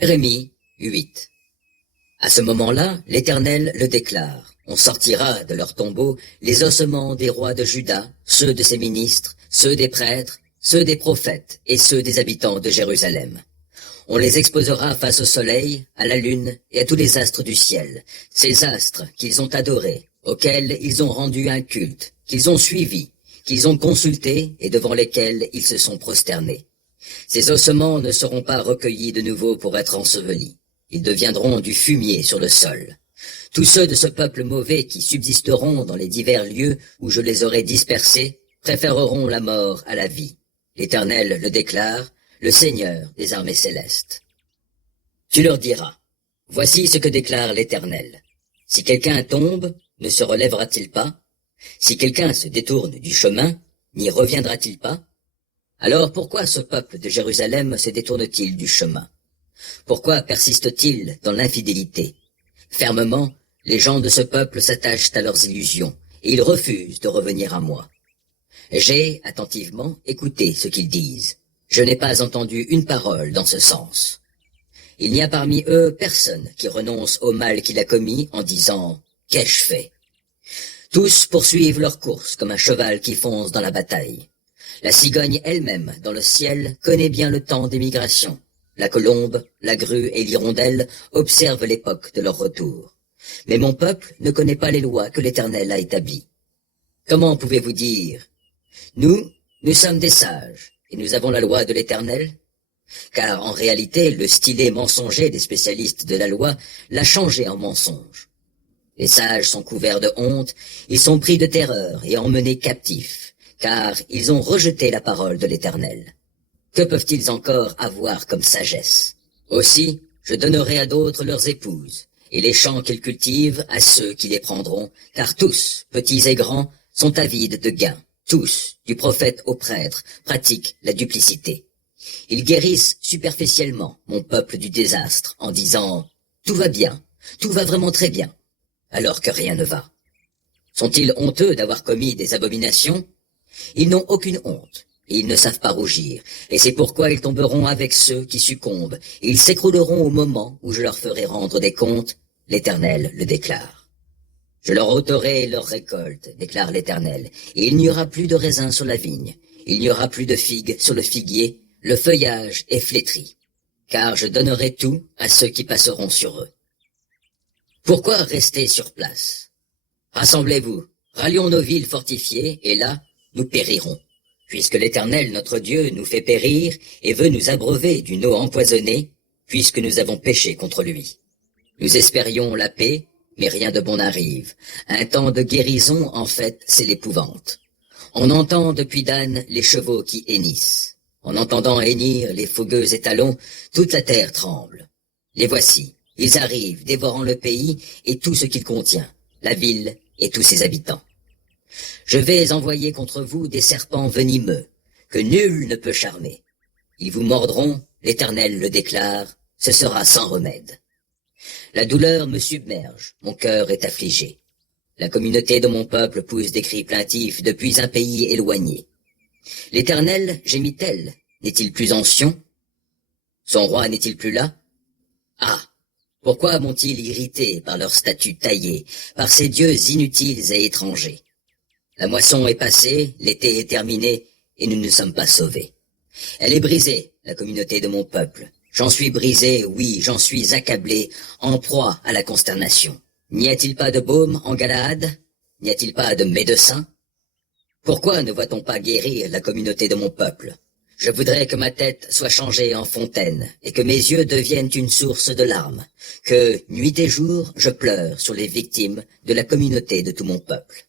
Jérémie 8. À ce moment-là, l'Éternel le déclare. On sortira de leur tombeau les ossements des rois de Juda, ceux de ses ministres, ceux des prêtres, ceux des prophètes et ceux des habitants de Jérusalem. On les exposera face au soleil, à la lune et à tous les astres du ciel, ces astres qu'ils ont adorés, auxquels ils ont rendu un culte, qu'ils ont suivis, qu'ils ont consultés et devant lesquels ils se sont prosternés. Ces ossements ne seront pas recueillis de nouveau pour être ensevelis. Ils deviendront du fumier sur le sol. Tous ceux de ce peuple mauvais qui subsisteront dans les divers lieux où je les aurai dispersés préféreront la mort à la vie. L'Éternel le déclare, le Seigneur des armées célestes. Tu leur diras, voici ce que déclare l'Éternel. Si quelqu'un tombe, ne se relèvera-t-il pas? Si quelqu'un se détourne du chemin, n'y reviendra-t-il pas? Alors pourquoi ce peuple de Jérusalem se détourne-t-il du chemin? Pourquoi persiste-t-il dans l'infidélité? Fermement, les gens de ce peuple s'attachent à leurs illusions, et ils refusent de revenir à moi. J'ai, attentivement, écouté ce qu'ils disent. Je n'ai pas entendu une parole dans ce sens. Il n'y a parmi eux personne qui renonce au mal qu'il a commis en disant « Qu'ai-je fait ?» Tous poursuivent leur course comme un cheval qui fonce dans la bataille. La cigogne elle-même, dans le ciel, connaît bien le temps des migrations. La colombe, la grue et l'hirondelle observent l'époque de leur retour. Mais mon peuple ne connaît pas les lois que l'Éternel a établies. Comment pouvez-vous dire « Nous sommes des sages, et nous avons la loi de l'Éternel » Car en réalité, le stylet mensonger des spécialistes de la loi l'a changé en mensonge. Les sages sont couverts de honte, ils sont pris de terreur et emmenés captifs, car ils ont rejeté la parole de l'Éternel. Que peuvent-ils encore avoir comme sagesse? Aussi, je donnerai à d'autres leurs épouses, et les champs qu'ils cultivent à ceux qui les prendront, car tous, petits et grands, sont avides de gain. Tous, du prophète au prêtre, pratiquent la duplicité. Ils guérissent superficiellement mon peuple du désastre en disant « Tout va bien, tout va vraiment très bien », alors que rien ne va. Sont-ils honteux d'avoir commis des abominations? Ils n'ont aucune honte, et ils ne savent pas rougir, et c'est pourquoi ils tomberont avec ceux qui succombent, et ils s'écrouleront au moment où je leur ferai rendre des comptes, l'Éternel le déclare. Je leur ôterai leur récolte, déclare l'Éternel, et il n'y aura plus de raisins sur la vigne, il n'y aura plus de figues sur le figuier, le feuillage est flétri, car je donnerai tout à ceux qui passeront sur eux. Pourquoi rester sur place? Rassemblez-vous, rallions nos villes fortifiées, et là, nous périrons. Puisque l'Éternel, notre Dieu, nous fait périr et veut nous abreuver d'une eau empoisonnée, puisque nous avons péché contre lui. Nous espérions la paix, mais rien de bon n'arrive. Un temps de guérison, en fait, c'est l'épouvante. On entend depuis Dan les chevaux qui hennissent. En entendant hennir les fougueux étalons, toute la terre tremble. Les voici, ils arrivent, dévorant le pays et tout ce qu'il contient, la ville et tous ses habitants. Je vais envoyer contre vous des serpents venimeux, que nul ne peut charmer. Ils vous mordront, l'Éternel le déclare, ce sera sans remède. La douleur me submerge, mon cœur est affligé. La communauté de mon peuple pousse des cris plaintifs depuis un pays éloigné. L'Éternel, gémit-elle, n'est-il plus en Sion? Son roi n'est-il plus là? Ah! Pourquoi m'ont-ils irrité par leurs statues taillées, par ces dieux inutiles et étrangers? La moisson est passée, l'été est terminé, et nous ne sommes pas sauvés. Elle est brisée, la communauté de mon peuple. J'en suis brisé, oui, j'en suis accablé, en proie à la consternation. N'y a-t-il pas de baume en Galaad? N'y a-t-il pas de médecin? Pourquoi ne voit-on pas guérir la communauté de mon peuple? Je voudrais que ma tête soit changée en fontaine, et que mes yeux deviennent une source de larmes, que, nuit et jour, je pleure sur les victimes de la communauté de tout mon peuple.